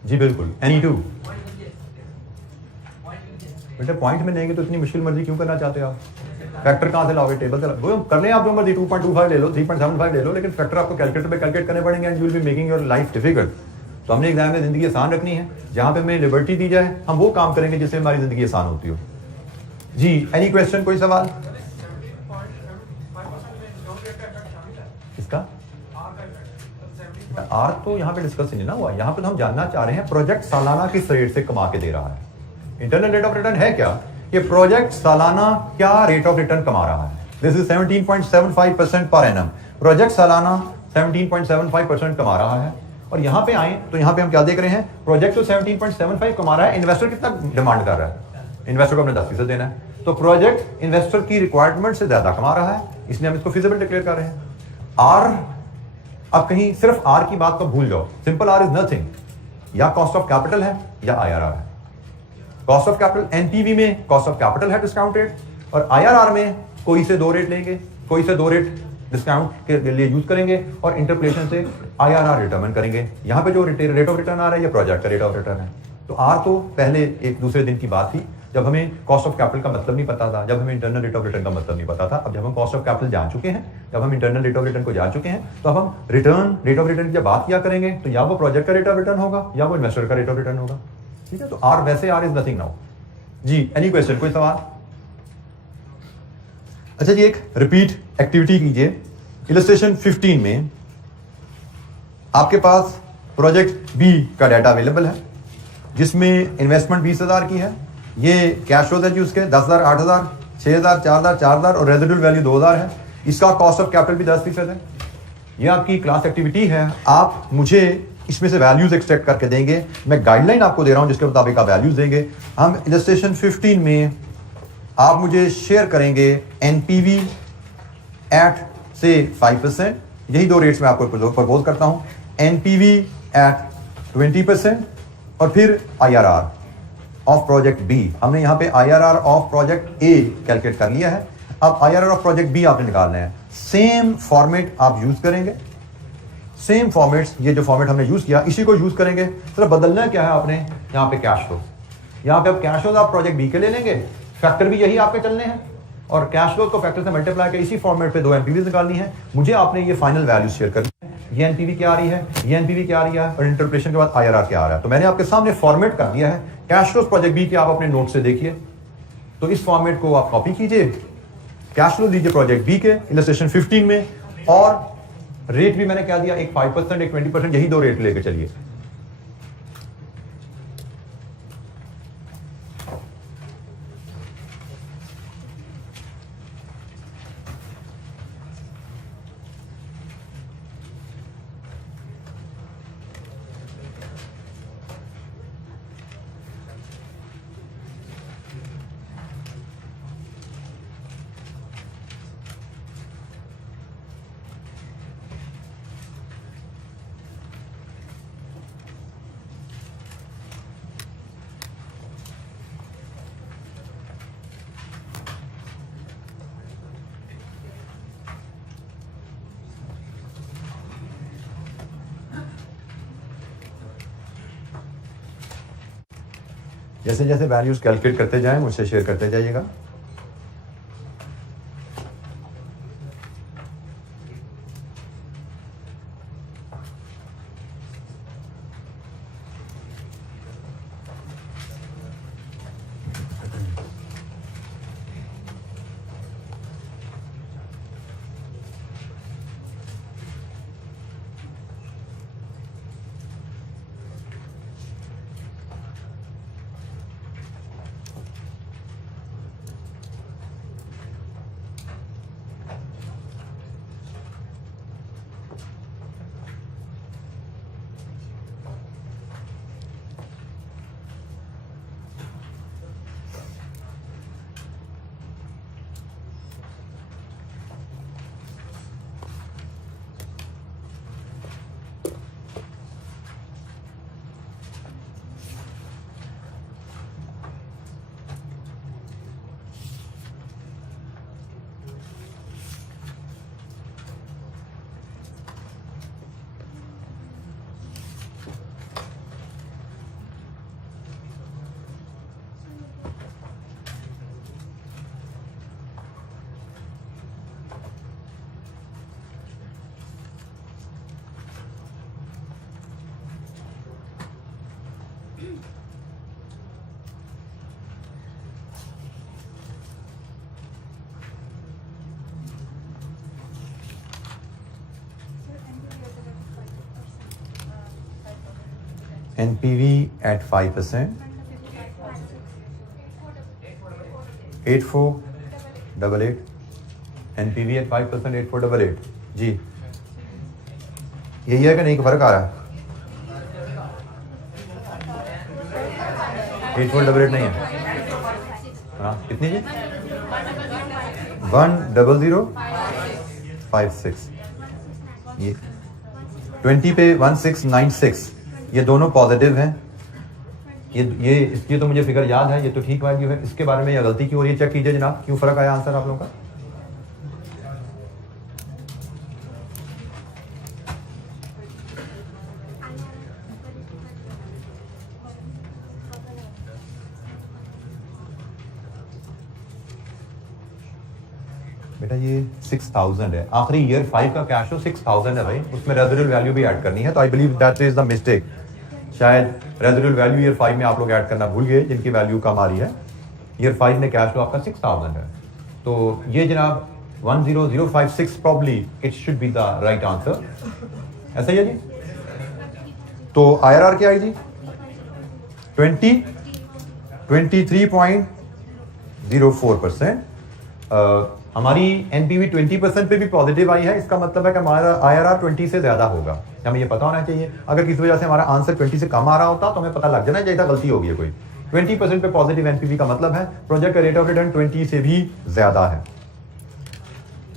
जी बिल्कुल, एनी टू बेटा पॉइंट में लेंगे तो इतनी मुश्किल मर्जी क्यों करना चाहते हो आप? फैक्टर कहाँ से लाओगे? टेबल से वो कर लें आप जो मर्जी, 2.25 ले लो, 3.75 ले लो, लेकिन फैक्टर आपको कैलकुलेटर पे कैलकुलेट करने पड़ेंगे and you will be making your life difficult. तो हमने एग्जाम में जिंदगी आसान रखनी है, जहाँ पे हमें लिबर्टी दी जाए हम वो काम करेंगे जिससे हमारी जिंदगी आसान होती हो। जी एनी क्वेश्चन, कोई सवाल? इसका आर तो यहाँ पे डिस्कस नहीं ना हुआ, यहाँ पे तो हम जानना चाह रहे हैं प्रोजेक्ट सालाना किस रेट से कमा के दे रहा है। इंटरनल रेट ऑफ रिटर्न है क्या? ये प्रोजेक्ट सालाना क्या रेट ऑफ रिटर्न कमा रहा है? This is 17.75% per annum. Project सालाना 17.75% कमा रहा है। और यहाँ पे आए तो यहाँ पे हम क्या देख रहे हैं? प्रोजेक्ट तो 17.75 कमा रहा है, इन्वेस्टर कितना डिमांड कर रहा है? इन्वेस्टर को अपने 10% देना है, तो प्रोजेक्ट इन्वेस्टर की रिक्वायरमेंट से ज्यादा कमा रहा है, इसलिए हम इसको फिजिबल डिक्लेयर कर रहे हैं। आर, अब कहीं सिर्फ आर की बात को भूल जाओ, सिंपल आर इज नथिंग, या कॉस्ट ऑफ कैपिटल है या IRR है। कॉस्ट ऑफ कैपिटल एनपीवी में कॉस्ट ऑफ कैपिटल है डिस्काउंटेड, और IRR में कोई से दो रेट लेंगे, कोई से दो रेट डिस्काउंट के लिए यूज करेंगे और इंटरपोलेशन से IRR डिटरमिन करेंगे। यहाँ पे जो रेट ऑफ रिटर्न आ रहा है ये प्रोजेक्ट का रेट ऑफ रिटर्न है। तो आर तो पहले एक दूसरे दिन की बात थी जब हमें कॉस्ट ऑफ कैपिटल का मतलब नहीं पता था, जब हमें इंटरनल रेट ऑफ रिटर्न का मतलब नहीं पता था। अब जब हम कॉस्ट ऑफ कैपिटल जान चुके हैं, जब हम इंटरनल रेट ऑफ रिटर्न को जान चुके हैं, तो अब हम रिटर्न रेट ऑफ रिटर्न की जब बात किया करेंगे तो या वो प्रोजेक्ट का रेट ऑफ रिटर्न होगा या वो इन्वेस्टर का रेट ऑफ रिटर्न होगा। ठीक है, तो आर वैसे आर इज नथिंग नाउ। जी एनी क्वेश्चन, कोई सवाल? अच्छा जी, एक रिपीट एक्टिविटी कीजिए। इलस्ट्रेशन 15 में आपके पास प्रोजेक्ट बी का डाटा अवेलेबल है जिसमें इन्वेस्टमेंट 20,000 की है। ये कैश फ्लोज है जी उसके 10,000, 8,000, 6,000, 4,000, 4,000 और रेजिडुअल वैल्यू 2,000 है। इसका कॉस्ट ऑफ कैपिटल भी 10% है। ये आपकी क्लास एक्टिविटी है, आप मुझे इसमें से वैल्यूज एक्सट्रैक्ट करके देंगे। मैं गाइडलाइन आपको दे रहा हूं जिसके मुताबिक आप वैल्यूज देंगे। हम इलस्ट्रेशन 15 में आप मुझे शेयर करेंगे एनपीवी एट से 5%, यही दो रेट्स में आपको प्रपोज करता हूं, एनपीवी एट 20% और फिर IRR ऑफ प्रोजेक्ट बी। हमने यहाँ पे IRR of project A calculate कर लिया है, अब IRR ऑफ प्रोजेक्ट बी आपने निकालना है। सेम फॉर्मेट आप यूज करेंगे, सेम फॉर्मेट्स, ये जो फॉर्मेट हमने यूज किया इसी को यूज करेंगे। सिर्फ बदलना क्या है आपने, यहाँ पे कैश फ्लो, यहाँ पे अब कैश फ्लोज आप प्रोजेक्ट बी के ले लेंगे, फैक्टर भी यही आपके चलने हैं और कैश फ्लो को फैक्टर से मल्टीप्लाई कर इसी फॉर्मेट पे दो एनपीवी निकालनी है। मुझे आपने ये फाइनल वैल्यू शेयर करनी है, ये एनपीवी क्या आ रही है, ये एनपीवी क्या आ रही है और इंटरप्रेशन के बाद IRR क्या आ रहा है। तो मैंने आपके सामने फॉर्मेट कर दिया है। कैश फ्लोज प्रोजेक्ट बी के आप अपने नोट से देखिए, तो इस फॉर्मेट को आप कॉपी कीजिए, कैश फ्लो दीजिए प्रोजेक्ट बी के इलस्ट्रेशन 15 में, और रेट भी मैंने क्या दिया, एक 5% एक 20%, यही दो रेट लेके चलिए। जैसे जैसे वैल्यूज कैलकुलेट करते जाएं मुझसे शेयर करते जाइएगा। NPV at 5%, 8488, NPV at 5%, 8488। जी यही है कि नहीं, फर्क आ रहा है? 8488 नहीं है, हाँ कितनी जी? 10056। ये 20 पे 1696, ये दोनों पॉजिटिव हैं। ये तो मुझे फिगर याद है, ये तो ठीक वैल्यू है। इसके बारे में ये गलती क्यों हो रही है, चेक कीजिए जनाब, क्यों फर्क आया आंसर आप लोगों का? बेटा ये 6000 है, आखिरी ईयर 5 का कैश हो 6000 है भाई, उसमें रेजिडुअल वैल्यू भी ऐड करनी है। तो I believe that is the mistake. शायद रेजिडुअल वैल्यू ईयर 5 में आप लोग ऐड करना भूल गए, जिनकी वैल्यू कम आ रही है। ईयर 5 में कैश फ्लो आपका 6000 है, तो ये जनाब 10056 probably it should be the right answer. ऐसा ही है जी। तो IRR क्या है जी? 23.04%। हमारी NPV 20% पे भी पॉजिटिव आई है, इसका मतलब है कि हमारा IRR 20 से ज्यादा होगा। हमें ये पता होना चाहिए। अगर किसी वजह से हमारा आंसर 20 से कम आ रहा होता तो हमें पता लग जाना चाहिए था गलती होगी है कोई। 20% पे पॉजिटिव NPV का मतलब है प्रोजेक्ट का रेट ऑफ रिटर्न 20 से भी ज्यादा है।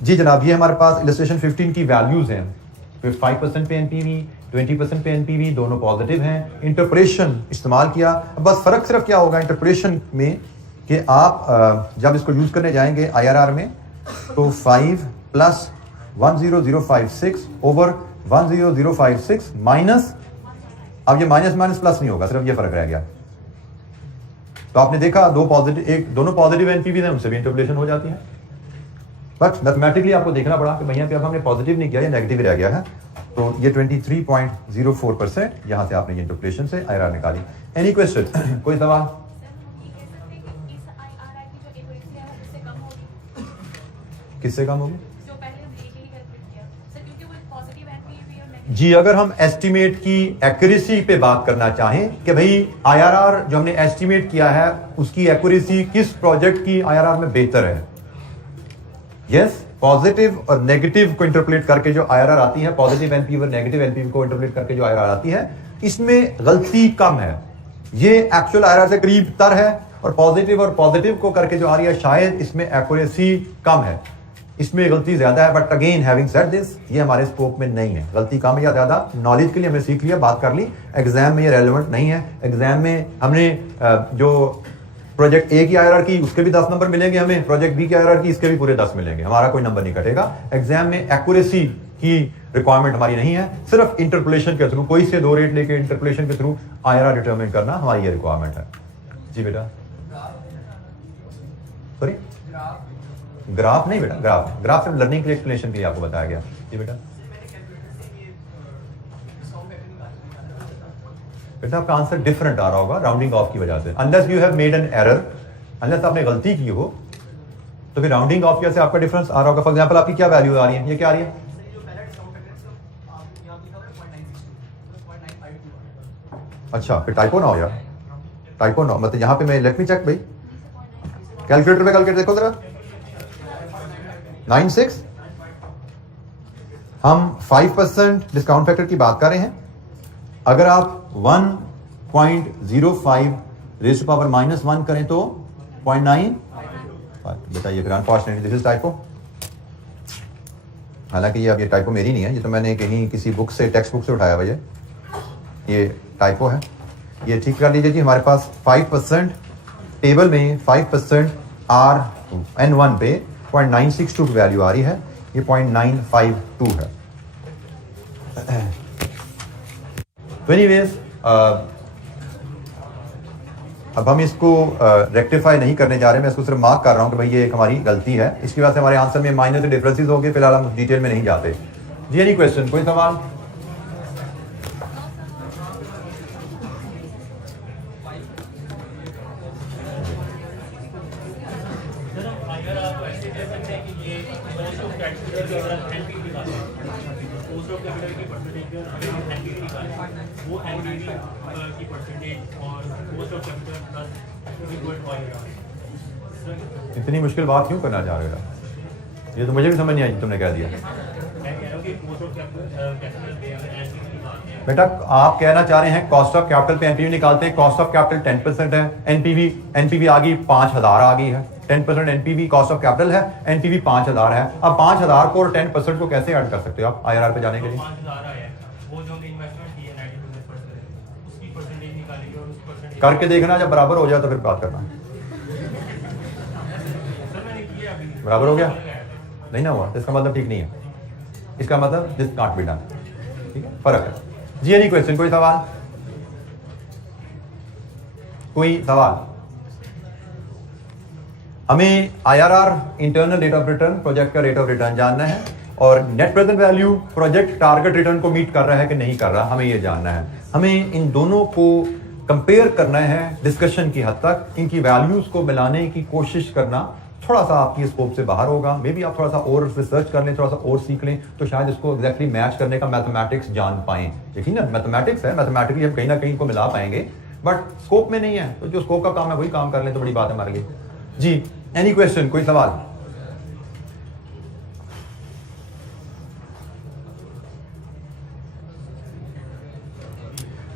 जी जनाब, ये हमारे पास इलस्ट्रेशन 15 की वैल्यूज हैं। 5% पे NPV, 20% पे NPV, दोनों पॉजिटिव हैं। इंटरप्रेशन इस्तेमाल किया। बस फर्क सिर्फ क्या होगा इंटरप्रेशन में कि आप जब इसको यूज करने जाएंगे IRR में, तो 5 प्लस 10056 ओवर 10056 माइनस, अब ये माइनस माइनस प्लस नहीं होगा, सिर्फ ये फर्क रह गया। तो आपने देखा दोनों पॉजिटिव NPV हैं, उनसे भी इंटरप्रेशन हो जाती है। बट मैथमेटिकली आपको देखना पड़ा कि भैया पे अब हमने पॉजिटिव नहीं किया, ये नेगेटिव रह गया है। तो ये 23.04%, यहां से आपने ये इंटरप्रेशन से IRR निकाली। एनी क्वेश्चन, कोई सवाल? किससे कम होगी? जो पहले हमने यही कैलकुलेट किया सर, क्योंकि वो पॉजिटिव NPV और नेगेटिव। जी अगर हम एस्टिमेट की एक्यूरेसी पे बात करना चाहें कि भाई IRR जो हमने एस्टिमेट किया है उसकी एक्यूरेसी किस प्रोजेक्ट की IRR में बेहतर है, यस, पॉजिटिव और नेगेटिव को इंटरप्रेट करके जो IRR आती है, पॉजिटिव NPV और नेगेटिव NPV को इंटरप्रेट करके जो IRR आती है, इसमें गलती कम है। ये एक्चुअल IRR से करीब तर है, और पॉजिटिव को करके जो आ रही है शायद इसमें एक्यूरेसी कम है, इसमें गलती ज्यादा है। But again having said this, ये हमारे स्कोप में नहीं है। गलती कम या ज्यादा नॉलेज के लिए हमने सीख लिया, बात कर ली, एग्जाम में ये रेलेवेंट नहीं है। एग्जाम में हमने जो प्रोजेक्ट A की IRR की उसके भी 10 नंबर मिलेंगे, हमें प्रोजेक्ट B की IRR की इसके भी पूरे 10 मिलेंगे, हमारा कोई नंबर नहीं कटेगा। एग्जाम में एक्यूरेसी की रिक्वायरमेंट हमारी नहीं है, सिर्फ इंटरपोलेशन के थ्रू, कोई से दो रेट लेके इंटरपोलेशन के थ्रू IRR डिटरमिन करना हमारी ये रिक्वायरमेंट है। जी बेटा, सॉरी ग्राफ नहीं बेटा, ग्राफ सिर्फ लर्निंग के एक्सप्लेनेशन के लिए आपको बताया गया। जी बेटा, बेटा आपका आंसर डिफरेंट आ रहा होगा राउंडिंग ऑफ की वजह से। Unless you have made an error, unless आपने गलती की हो, तो फिर राउंडिंग ऑफ की वजह से आपका डिफरेंस आ रहा होगा। फॉर एग्जांपल आपकी क्या वैल्यू आ रही है, ये क्या आ रही है? अच्छा, फिर टाइपो ना हो यार, टाइपो ना, मतलब यहाँ पे मैं लेट मी चेक भाई, कैलकुलेटर पे कैलकुलेट देखो जरा। 96, हम 5% डिस्काउंट फैक्टर की बात कर रहे हैं। अगर आप 1.05 रेज़ टू पावर -1 करें तो 0.9, बताइए फिर। Unfortunately this is typo. हालांकि ये अब ये टाइपो मेरी नहीं है, ये तो मैंने कहीं किसी बुक से, टेक्स्ट बुक से उठाया हुआ ये टाइपो है। ये ठीक कर लीजिए जी। हमारे पास 5% टेबल में 5% N1 पे 0.962 की वैल्यू आ रही है, ये 0.952 है। तो एनीवेज अब हम इसको रेक्टिफाई नहीं करने जा रहे, मैं इसको सिर्फ मार्क कर रहा हूं कि भाई ये एक हमारी गलती है। इसकी वजह से हमारे आंसर में माइनर डिफरेंसेस हो गए। फिलहाल हम डिटेल में नहीं जाते। जी एनी क्वेश्चन, कोई सवाल? कॉस्ट ऑफ कैपिटल की अगर हम एनपीवी निकालें, कॉस्ट ऑफ कैपिटल की परसेंटेज अगर हम एनपीवी निकालें, वो एनपीवी की परसेंटेज और cost of capital plus equal to IRR. इतनी मुश्किल बात क्यों करना चाह रहे हो यार? ये तो मुझे भी समझ नहीं आई, तुमने कह दिया। मैं कह रहा हूँ कि कॉस्ट ऑफ कैपिटल पे अगर एनपीवी निकालते हैं, बेटा आप कहना चाह रहे हैं कॉस्ट ऑफ कैपिटल पे एनपीवी निकालते हैं, कॉस्ट ऑफ कैपिटल 10% है, एनपीवी आ गई 5000 आ गई है, 10% एनपीवी कॉस्ट ऑफ कैपिटल है, एनपीवी 5000 है। अब 5000 को और 10% को कैसे ऐड कर सकते हो आप आईआरआर पे जाने के लिए? 5000 आया है, वो जो हमने इन्वेस्टमेंट की है 92% उसकी परसेंटेज निकालेंगे और उस परसेंटेज करके देखना, जब बराबर हो जाए तो फिर बात करना। सर मैंने किया अभी बराबर हो गया? नहीं ना हुआ तो इसका मतलब ठीक नहीं है, इसका मतलब दिस कांट बी डन। ठीक है, फर्क है जी। एनी क्वेश्चन, कोई सवाल? कोई सवाल? हमें IRR internal rate of return, project का रेट ऑफ रिटर्न जानना है, और net present value project target return को मीट कर रहा है कि नहीं कर रहा, हमें ये जानना है। हमें इन दोनों को कंपेयर करना है डिस्कशन की हद तक, इनकी वैल्यूज को मिलाने की कोशिश करना थोड़ा सा आपकी स्कोप से बाहर होगा। मे बी आप थोड़ा सा और रिसर्च कर लें, थोड़ा सा और सीख लें, तो शायद इसको एग्जैक्टली मैच करने का मैथमेटिक्स जान पाएं। देखिए ना, मैथमेटिक्स है, मैथमेटिकली हम कहीं ना कहीं को मिला पाएंगे, बट स्कोप में नहीं है, तो जो स्कोप का काम है वही काम कर लें तो बड़ी बात है हमारे लिए जी। एनी क्वेश्चन, कोई सवाल?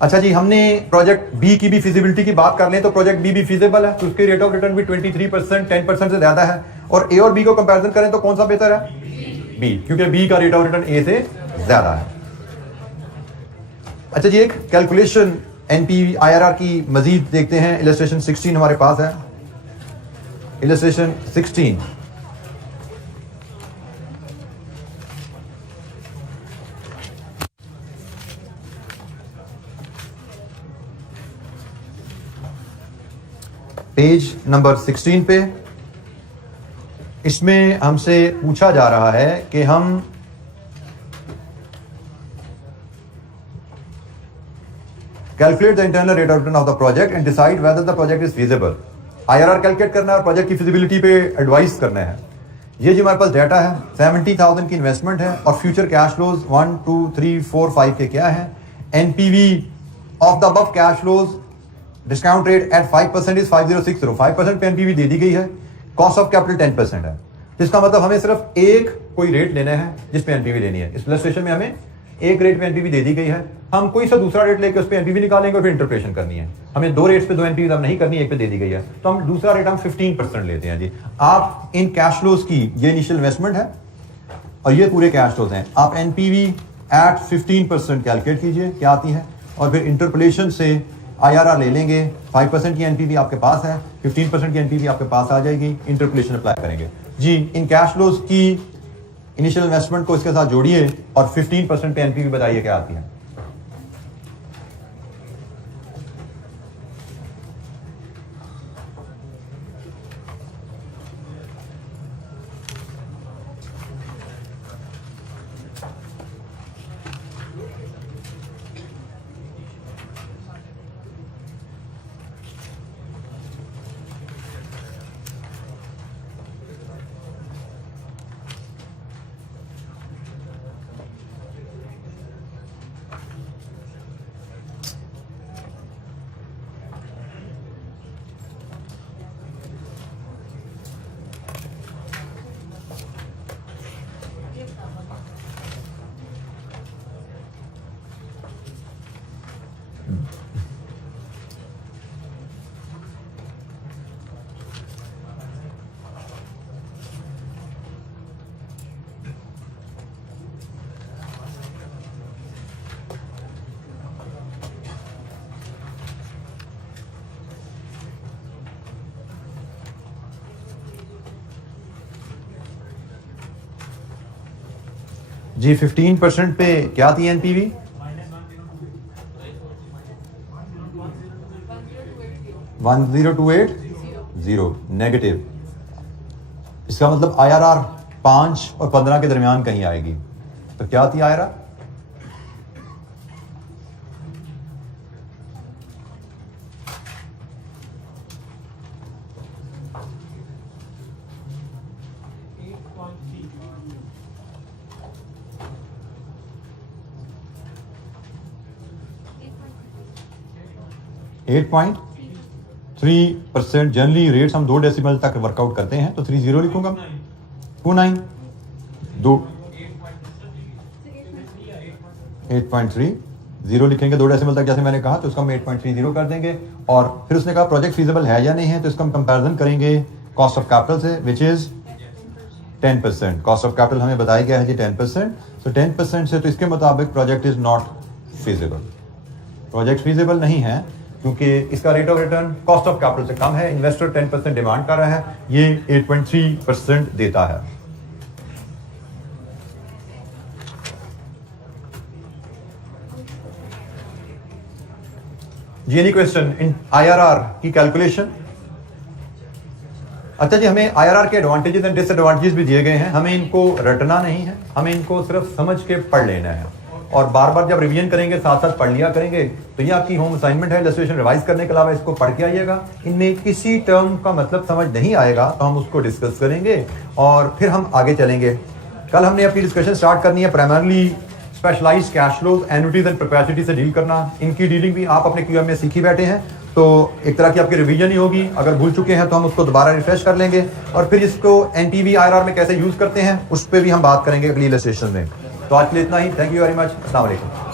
अच्छा जी, हमने प्रोजेक्ट बी की भी फिजिबिलिटी की बात कर लें तो प्रोजेक्ट बी भी फिजिबल है, तो उसके रेट ऑफ रिटर्न भी 23%, 10% से ज्यादा है। और ए और बी को कंपैरिजन करें तो कौन सा बेहतर है? बी, क्योंकि बी का रेट ऑफ रिटर्न ए से ज्यादा है। अच्छा जी, एक कैलकुलेशन एनपीवी आईआरआर की मजीद देखते हैं। इलस्ट्रेशन 16 हमारे पास है। इलस्ट्रेशन 16 पेज नंबर 16 पे, इसमें हमसे पूछा जा रहा है कि हम calculate the internal rate of return of the project and decide whether the project is feasible. IRR calculate करना है और प्रोजेक्ट की फिजिबिलिटी पे एडवाइस करना है। ये जो हमारे पास डाटा है, 70,000 की इन्वेस्टमेंट है और फ्यूचर कैश फ्लोज 1 2 3 4 5 के क्या है? NPV of the above cash flows discount rate at 5% is 5060। 5% पे एनपीवी दे दी गई है, कॉस्ट ऑफ कैपिटल 10% है। जिसका मतलब हमें सिर्फ एक कोई रेट लेना है जिस पे एनपीवी लेनी है। इस इलस्ट्रेशन में हमें एक रेट पे एनपीवी दे दी गई है, हम कोई सा दूसरा रेट लेकर उस पे एनपीवी निकालेंगे और फिर इंटरप्रेशन करनी है। हमें दो रेट्स पे दो एनपीवी हम नहीं करनी, एक पे दे दी गई है, तो हम दूसरा रेट हम 15% लेते हैं जी। आप इन कैश फ्लोज की, ये इनिशियल इन्वेस्टमेंट है और ये पूरे कैश फ्लोज हैं, आप एनपीवी एट 15% कैलकुलेट कीजिए क्या आती है, और फिर इंटरपोलेशन से आईआरआर ले लेंगे। 5% की एनपीवी आपके पास है, 15% की एनपीवी आपके पास आ जाएगी, इंटरपोलेशन अप्लाई करेंगे जी। इन कैश फ्लोज की इनिशियल इन्वेस्टमेंट को इसके साथ जोड़िए और 15% पे एनपीवी बताइए क्या आती है। जी 15% पे क्या थी एनपीवी? $10,280 नेगेटिव। इसका मतलब आईआरआर 5 और 15 के दरमियान कहीं आएगी। तो क्या थी आईआरआर? 8.3%। जनरली रेट्स हम 2 डेसिमल तक वर्कआउट करते हैं, तो 30 लिखूंगा। 29 2 8.30 लिखेंगे 2 डेसिमल तक, जैसे मैंने कहा, तो उसको हम 8.30 कर देंगे। और फिर उसने कहा प्रोजेक्ट फीजिबल है या नहीं है, तो इसका हम कंपैरिजन करेंगे कॉस्ट ऑफ कैपिटल से, which is 10%। Cost of capital हमें बताया गया है जी 10%। तो 10% से तो इसके मुताबिक project is not feasible, project feasible नहीं है, क्योंकि इसका rate of return cost of capital से कम है। इन्वेस्टर 10% डिमांड कर रहा है, ये 8.3% देता है। जी एनी क्वेश्चन इन IRR की कैलकुलेशन? अच्छा जी, हमें IRR के एडवांटेजेस एंड डिसएडवांटेजेस भी दिए गए हैं, हमें इनको रटना नहीं है, हमें इनको सिर्फ समझ के पढ़ लेना है। और बार बार जब रिवीजन करेंगे साथ साथ पढ़ लिया करेंगे, तो ये आपकी होम असाइनमेंट है। इलस्ट्रेशन रिवाइज करने के अलावा इसको पढ़ के आइएगा। इनमें किसी टर्म का मतलब समझ नहीं आएगा तो हम उसको डिस्कस करेंगे और फिर हम आगे चलेंगे। कल हमने अपनी डिस्कशन स्टार्ट करनी है primarily specialised cash flows, annuities and perpetuity से डील करना। इनकी डीलिंग भी आप अपने QM में सीखी बैठे हैं, तो एक तरह की आपकी रिवीजन ही होगी। अगर भूल चुके हैं तो हम उसको दोबारा रिफ्रेश कर लेंगे, और फिर इसको NPV IRR में कैसे यूज करते हैं उस पर भी हम बात करेंगे अगली इलस्ट्रेशन में। तो आज के लिए इतना ही। Thank you very much. अस्सलाम वालेकुम।